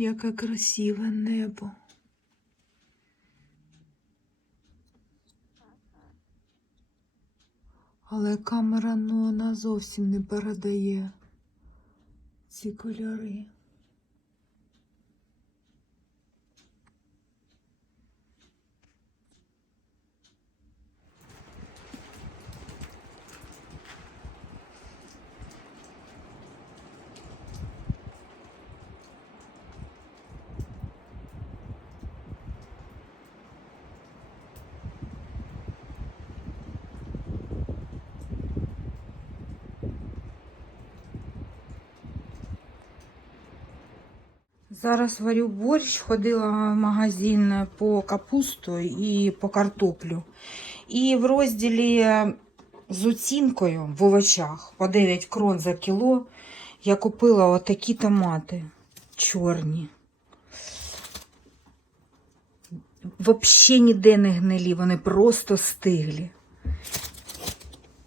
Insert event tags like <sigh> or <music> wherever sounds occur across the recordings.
Яке красиве небо. Але камера Нона зовсім не передає ці кольори. Зараз варю борщ, ходила в магазин по капусту і по картоплю. І в розділі з оцінкою в овочах по 9 крон за кіло я купила отакі томати чорні. Взагалі ніде не гнилі, вони просто стиглі.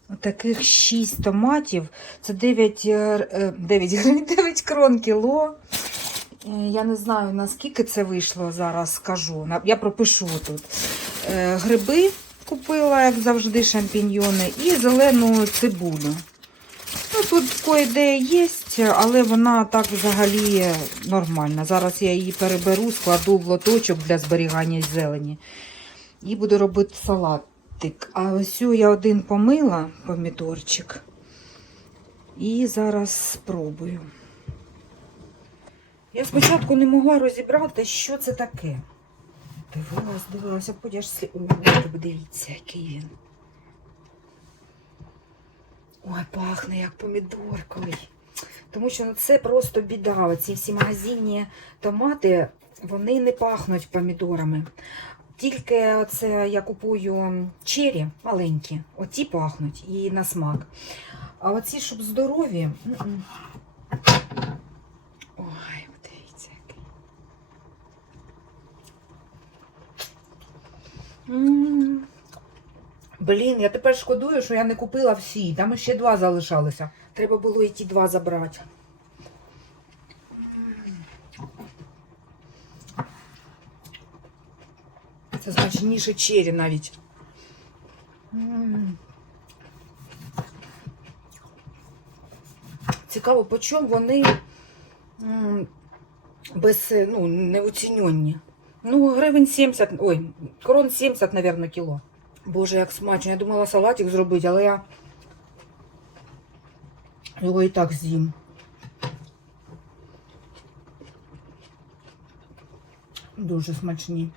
Отаких 6 томатів. Це 9, е, 9, 9 <laughs> крон кіло. Е, Я не знаю, наскільки це вийшло зараз, скажу. Я пропишу тут. Е, Гриби купила, як завжди, шампіньйони, і зелену цибулю. Ну, тут кое-де є, але вона так взагалі нормальна. Зараз я її переберу, складу в лоточок для зберігання зелені. І буду робити салатик. А ось я один помила помідорчик. І зараз спробую. Я спочатку не могла розібрати, що це таке. Дивилась, дивилася, потім аж слі... Дивіться, який він. Ой, пахне як помідорковий. Тому що ну, це просто біда. Оці всі магазинні томати, вони не пахнуть помідорами. Тільки оце я купую чері маленькі, оті пахнуть і на смак. А оці, щоб здорові. м-м. Ой, дивіться який. М. Блін, я тепер шкодую, що я не купила всі. Там ще два залишалося. Треба було і ті два забрати. Це смачніше чері навіть. Цікаво, по чому вони без, ну, неоціненні. Ну, гривень 70, ой, крон 70, мабуть, кіло. Боже, як смачно. Я думала салатик зробити, але я його і так з'їм. Дуже смачні.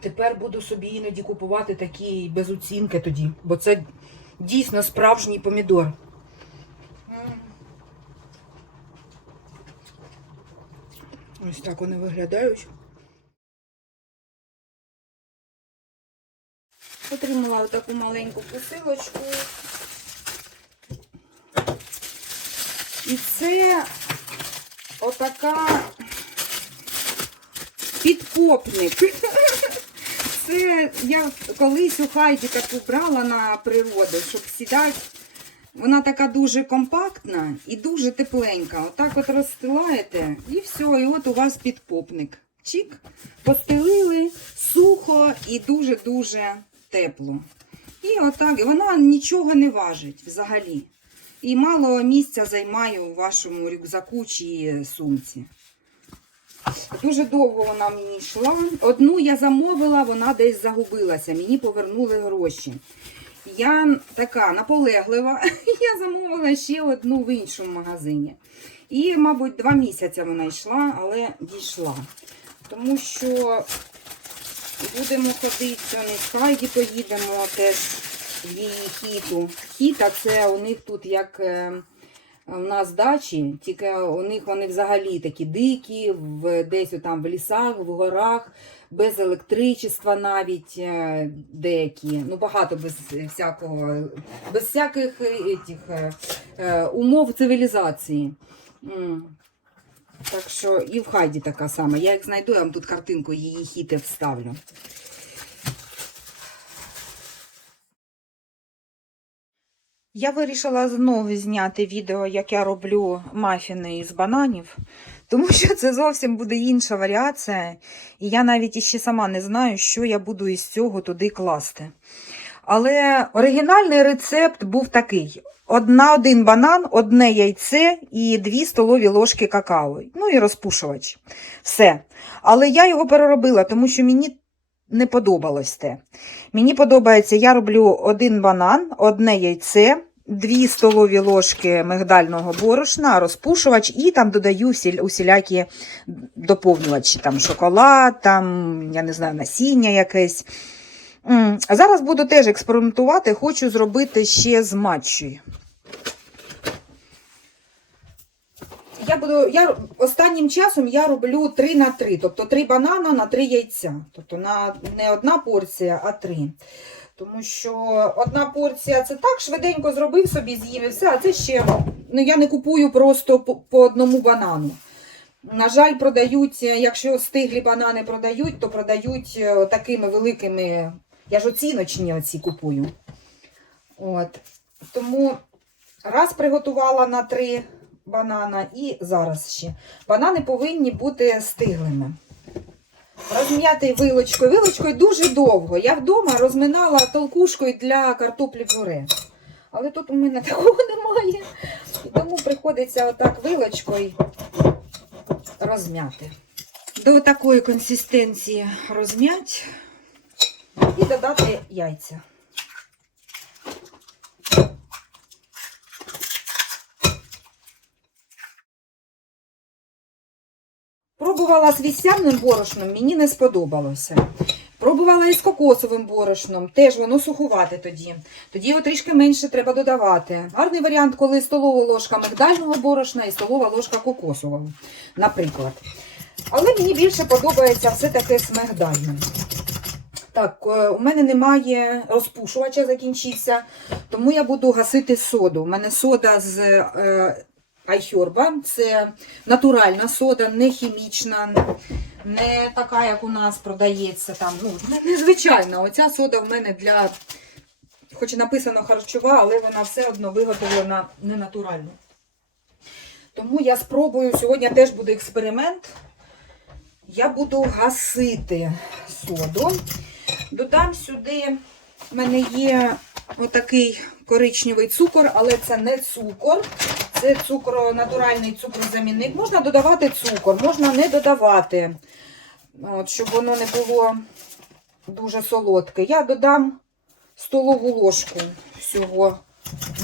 Тепер буду собі іноді купувати такі без оцінки тоді, бо це дійсно справжній помідор. Ось так вони виглядають. Отримала отаку маленьку посилочку. І це отака підкопник. Це я колись у хайді таку брала на природу, щоб сідати. Вона така дуже компактна і дуже тепленька. Отак от розстилаєте і все, і от у вас підкопник. Чик, постелили сухо і дуже-дуже тепло. І отак, і вона нічого не важить взагалі. І мало місця займає у вашому рюкзаку чи сумці. Дуже довго вона мені йшла. Одну я замовила, вона десь загубилася. Мені повернули гроші. Я така наполеглива, <laughs> я замовила ще одну в іншому магазині. І, мабуть, два місяці вона йшла, але дійшла. Тому що будемо ходити, до з Хайді поїдемо теж в її хіту. Хіта це у них тут як. В нас дачі, тільки у них вони взагалі такі дикі, в, десь там в лісах, в горах, без електричества навіть е, деякі. Ну, багато без всякого, без всяких е, е, е, умов цивілізації. Так що і в Хайді така сама. Я як знайду, я вам тут картинку її хіти вставлю. Я вирішила знову зняти відео, як я роблю мафіни із бананів, тому що це зовсім буде інша варіація. І я навіть іще сама не знаю, що я буду із цього туди класти. Але оригінальний рецепт був такий: одна один банан, одне яйце і дві столові ложки какао. Ну і розпушувач. Все. Але я його переробила, тому що мені не подобалось те. Мені подобається, я роблю один банан, одне яйце, дві столові ложки мигдального борошна, розпушувач і там додаю всі- усілякі доповнювачі, там шоколад, там, я не знаю, насіння якесь. Зараз буду теж експериментувати, хочу зробити ще з матчою. Я буду, я останнім часом я роблю 3 на 3, тобто 3 банана на 3 яйця. Тобто на, не одна порція, а 3. Тому що одна порція це так швиденько зробив собі, з'їв і все, а це ще ну, я не купую просто по, по одному банану. На жаль, продають, якщо стиглі банани продають, то продають е, такими великими. Я ж оціночні оці купую. От. Тому раз приготувала на три банана і зараз ще. Банани повинні бути стиглими. Розм'яти вилочкою. Вилочкою дуже довго. Я вдома розминала толкушкою для картоплі пюре. Але тут у мене <laughs> такого немає. І тому приходиться отак вилочкою розм'яти. До такої консистенції розм'ять і додати яйця. Пробувала з вісянним борошном, мені не сподобалося. Пробувала із кокосовим борошном, теж воно сухувате тоді. Тоді його трішки менше треба додавати. Гарний варіант, коли столова ложка мигдального борошна і столова ложка кокосового, наприклад. Але мені більше подобається все таке з мигдальним. Так, е, у мене немає розпушувача, закінчився, тому я буду гасити соду. У мене сода з айхерба. Це натуральна сода, не хімічна, не така, як у нас продається. Там, ну, незвичайна. Оця сода в мене для, хоч і написано харчова, але вона все одно виготовлена не натурально. Тому я спробую, сьогодні теж буде експеримент. Я буду гасити соду. Додам сюди, в мене є отакий коричневий цукор, але це не цукор. Це цукро, натуральний цукрозамінник. Можна додавати цукор, можна не додавати, от, щоб воно не було дуже солодке. Я додам столову ложку всього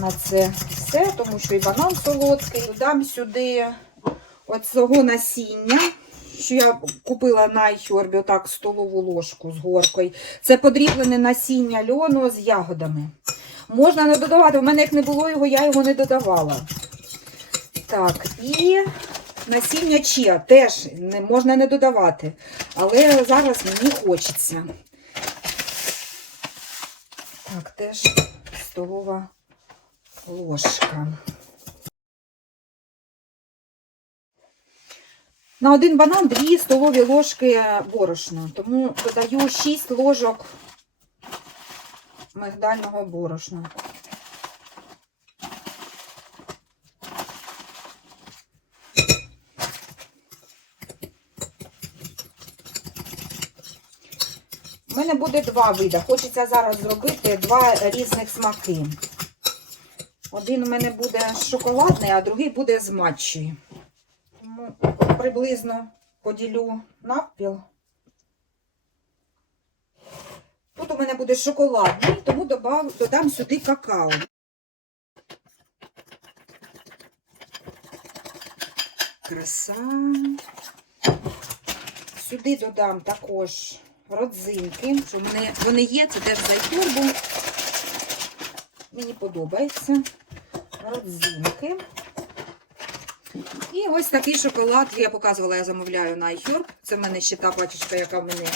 на це все, тому що і банан солодкий. Додам сюди оцього насіння, що я купила на айхербі, отак столову ложку з горкою. Це подріблене насіння льону з ягодами. Можна не додавати, в мене як не було його, я його не додавала. Так, і насіння чия теж не, можна не додавати. Але зараз мені хочеться. Так, теж столова ложка. На один банан 2 столові ложки борошна. Тому додаю 6 ложок мигдального борошна. У мене буде два види. Хочеться зараз зробити два різних смаки. Один у мене буде шоколадний, а другий буде з матчі. Приблизно поділю навпіл. Тут у мене буде шоколадний, тому добав, додам сюди какао. Краса. Сюди додам також родзинки. Що мене вони є, це теж з айфорбу. Мені подобається. Родзинки. І ось такий шоколад. Я показувала, я замовляю на iHerb. Це в мене ще та пачечка, яка в мене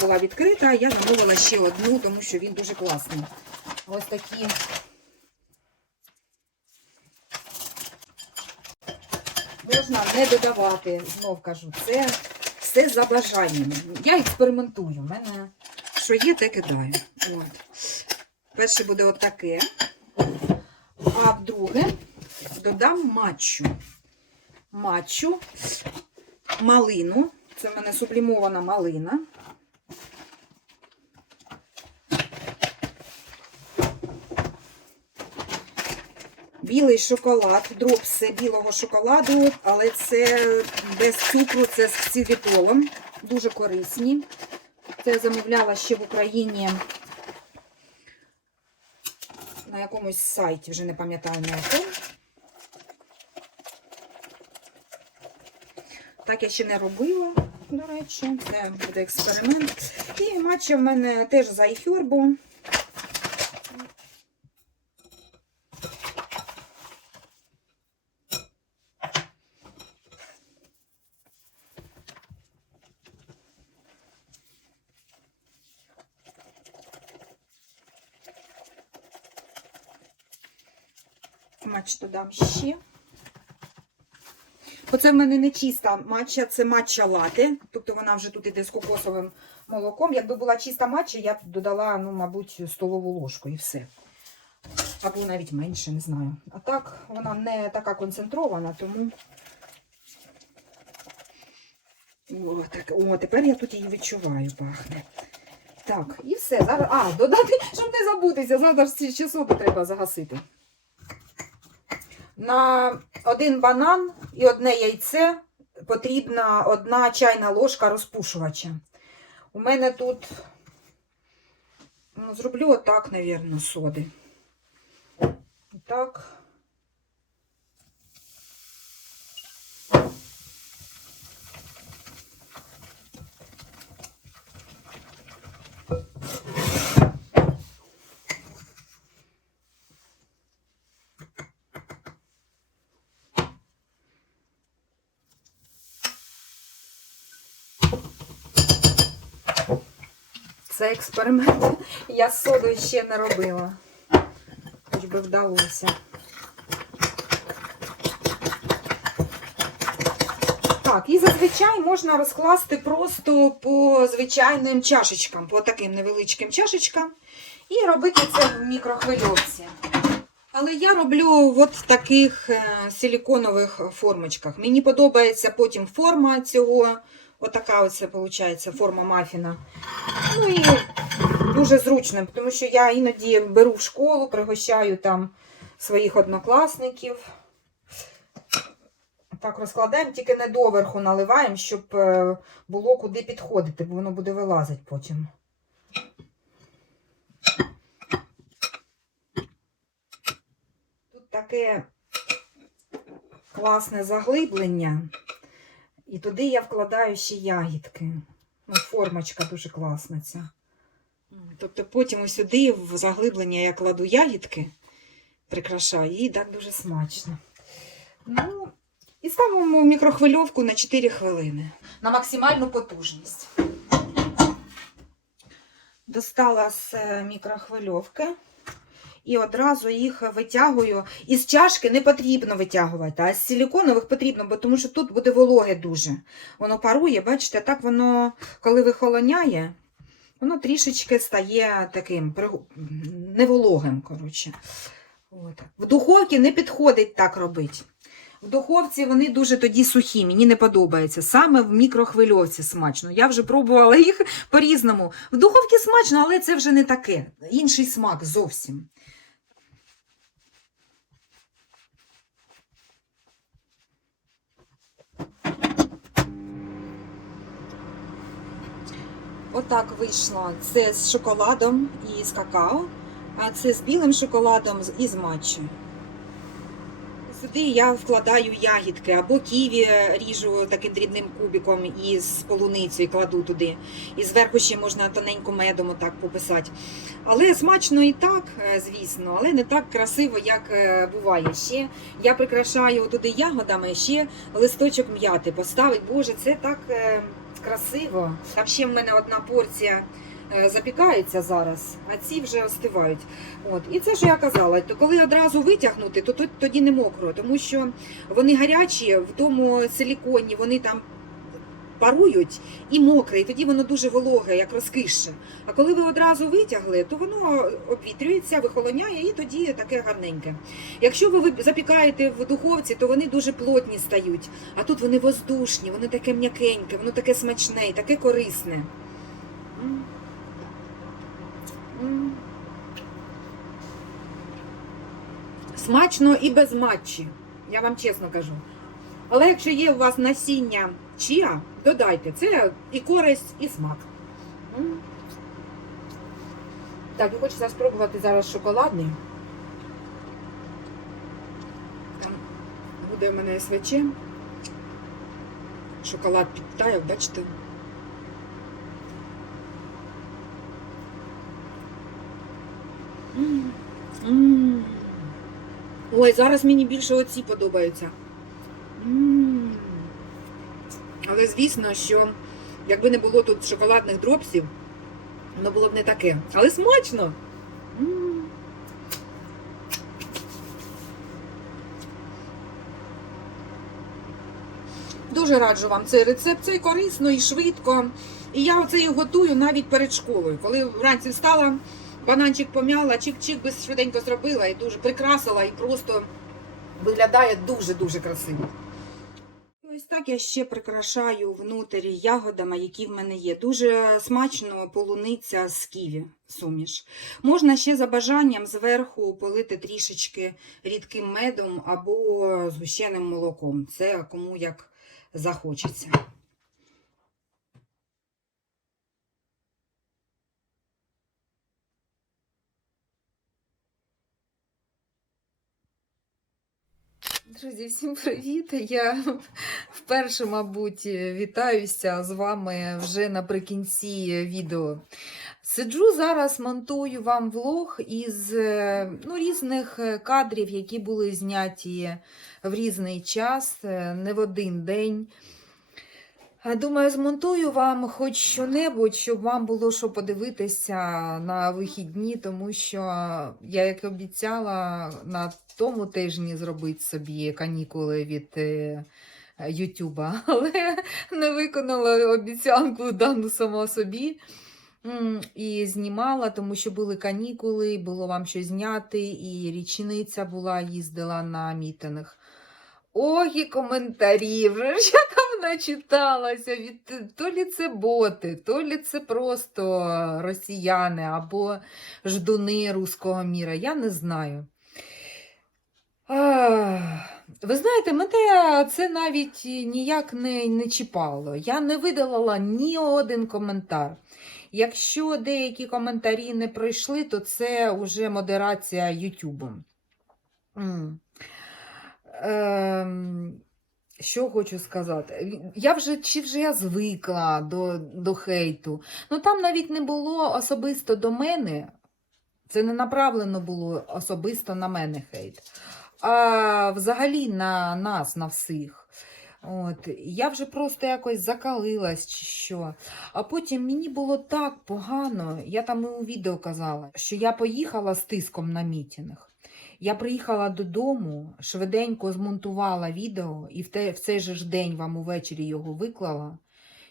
була відкрита. Я замовила ще одну, тому що він дуже класний. Ось такі. Можна не додавати, знов кажу, це все за бажанням. Я експериментую. У мене що є, те кидаю. От. Перше буде отаке. А Друге, додам матчу. Матчу, малину. Це в мене сублімована малина. Білий шоколад, дропси білого шоколаду, але це без цукру, це з ксилітолом. Дуже корисні. Це я замовляла ще в Україні на якомусь сайті, вже не пам'ятаю на якому. Так я ще не робила, до речі, це буде експеримент. І матча в мене теж за айхербу. Матч додам ще. Оце в мене не чиста матча, це матча лати. Тобто вона вже тут іде з кокосовим молоком. Якби була чиста матча, я б додала, ну, мабуть, столову ложку і все. Або навіть менше, не знаю. А так, вона не така концентрована, тому. О, так, о, тепер я тут її відчуваю, пахне. Так, і все. Зараз. А, додати, щоб не забутися, зараз ще соду треба загасити. На один банан і одне яйце потрібна одна чайна ложка розпушувача. У мене тут, ну, зроблю отак, мабуть, соди. Так. Це експеримент. Я з содою ще не робила. Хоч би вдалося. Так, і зазвичай можна розкласти просто по звичайним чашечкам, по таким невеличким чашечкам, і робити це в мікрохвильовці. Але я роблю от в таких е, силіконових формочках. Мені подобається потім форма цього. Отака оце, виходить, форма мафіна. Ну і дуже зручно, тому що я іноді беру в школу, пригощаю там своїх однокласників. Так розкладаємо, тільки не доверху наливаємо, щоб е, було куди підходити, бо воно буде вилазити потім. Тут таке класне заглиблення. І туди я вкладаю ще ягідки. Ну, формочка дуже класна ця. Тобто потім ось сюди в заглиблення я кладу ягідки, прикрашаю, і так дуже смачно. Ну, і ставимо в мікрохвильовку на 4 хвилини. На максимальну потужність. Достала з е, мікрохвильовки і одразу їх витягую. Із чашки не потрібно витягувати, а з силіконових потрібно, бо тому що тут буде вологе дуже. Воно парує, бачите, так воно, коли вихолоняє, воно трішечки стає таким невологим. коротше. От. В духовці не підходить так робити. В духовці вони дуже тоді сухі, мені не подобається. Саме в мікрохвильовці смачно. Я вже пробувала їх по-різному. В духовці смачно, але це вже не таке. Інший смак зовсім. Отак вийшло. Це з шоколадом і з какао, а це з білим шоколадом і з матчем. Сюди я вкладаю ягідки або ківі ріжу таким дрібним кубиком із полуницею кладу туди. І зверху ще можна тоненько медом отак пописати. Але смачно і так, е, звісно, але не так красиво, як е, буває. Ще я прикрашаю туди ягодами, ще листочок м'яти поставить. Боже, це так е, красиво. Там ще в мене одна порція е, запікається зараз, а ці вже остивають. От. І це, що я казала, то коли одразу витягнути, то тоді не мокро, тому що вони гарячі в тому силіконі, вони там парують і мокре, і тоді воно дуже вологе, як розкише. А коли ви одразу витягли, то воно обвітрюється, вихолоняє і тоді таке гарненьке. Якщо ви запікаєте в духовці, то вони дуже плотні стають. А тут вони воздушні, воно таке м'якеньке, воно таке смачне і таке корисне. Смачно і без матчі, я вам чесно кажу. Але якщо є у вас насіння чіа, додайте. Це і користь, і смак. Так, і хочеться спробувати зараз шоколадний. Там буде у мене СВЧ. Шоколад підтаяв, бачите? Ой, зараз мені більше оці подобаються. М. Але звісно, що якби не було тут шоколадних дропсів, воно було б не таке. Але смачно. Дуже раджу вам цей рецепт. Це корисно і швидко. І я оце і готую навіть перед школою. Коли вранці встала, бананчик пом'яла, чик-чик би швиденько зробила і дуже прикрасила, і просто виглядає дуже-дуже красиво. Ось так я ще прикрашаю внутрі ягодами, які в мене є. Дуже смачно полуниця з ківі суміш. Можна ще за бажанням зверху полити трішечки рідким медом або згущеним молоком. Це кому як захочеться. Друзі, всім привіт! Я вперше, мабуть, вітаюся з вами вже наприкінці відео. Сиджу зараз, монтую вам влог із ну, різних кадрів, які були зняті в різний час, не в один день. А Думаю, змонтую вам хоч що-небудь, щоб вам було що подивитися на вихідні, тому що я, як і обіцяла, на тому тижні зробити собі канікули від е, Ютуба, <laughs> але не виконала обіцянку дану сама собі. І знімала, тому що були канікули, було вам що зняти, і річниця була, їздила на мітинг. Ох, і коментарі, вже <laughs> начиталася. Від... То лі це боти, то лі це просто росіяни або ждуни руського міра. Я не знаю. Ви знаєте, мене це навіть ніяк не, не чіпало. Я не видалила ні один коментар. Якщо деякі коментарі не пройшли, то це вже модерація Ютубу. Що хочу сказати? Я вже чи вже я звикла до, до хейту. Ну там навіть не було особисто до мене. Це не направлено було особисто на мене хейт, а взагалі на нас, на всіх. От, я вже просто якось закалилась чи що. А потім мені було так погано, я там і у відео казала, що я поїхала з тиском на мітинг. Я приїхала додому, швиденько змонтувала відео і в, те, в цей же ж день вам увечері його виклала.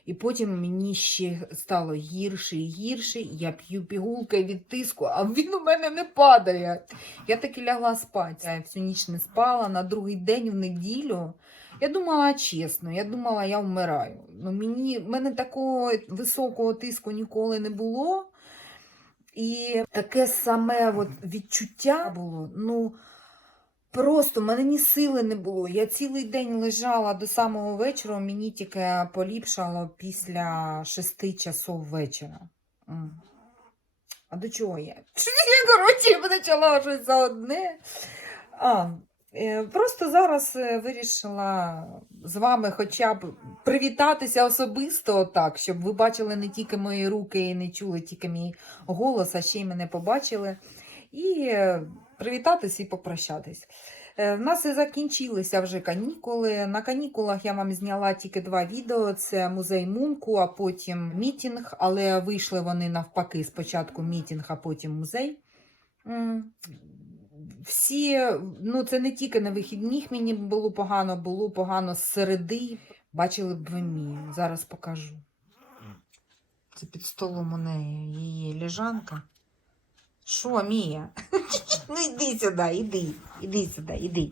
І потім мені ще стало гірше і гірше. Я п'ю пігулки від тиску, а він у мене не падає. Я таки лягла спати. Я всю ніч не спала. На другий день в неділю. Я думала чесно, я думала, я вмираю. Ну, мені, мене такого високого тиску ніколи не було. І таке саме от відчуття було. Ну, просто в мене ні сили не було. Я цілий день лежала до самого вечора, мені тільки поліпшало після шести часов вечора. А до чого я? <laughs> Я, коротше, почала щось за одне. А, просто зараз е, вирішила з вами хоча б привітатися особисто, так, щоб ви бачили не тільки мої руки і не чули тільки мій голос, а ще й мене побачили. І е, привітатись і попрощатись. Е, В нас і закінчилися вже канікули. На канікулах я вам зняла тільки два відео: це музей Мунку, а потім мітінг. Але вийшли вони навпаки. Спочатку мітінг, а потім музей. Всі, ну це не тільки на вихідних мені було погано, було погано з середи. Бачили б ви Мію. Зараз покажу. Це під столом у неї її лежанка. Що, Мія? <laughs> ну іди сюди, іди, іди сюди, іди.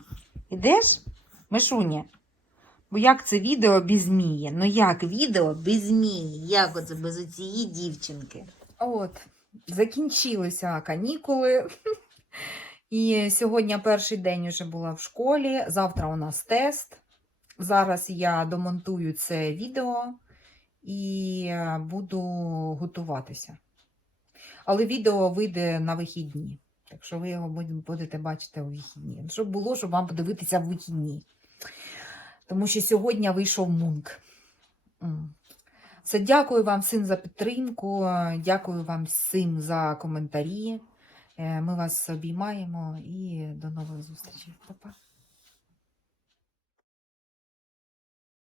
Ідеш? Мишуня? Бо як це відео без Мії? Ну як відео без Мії? Як оце без цієї дівчинки? От, закінчилися канікули. І сьогодні перший день вже була в школі. Завтра у нас тест. Зараз я домонтую це відео і буду готуватися. Але відео вийде на вихідні. Так що ви його будете бачити у вихідні. Щоб було, щоб вам подивитися в вихідні. Тому що сьогодні вийшов мунк. Все, дякую вам всім за підтримку. Дякую вам всім за коментарі. Е, Ми вас обіймаємо і до нових зустрічей. Па-па.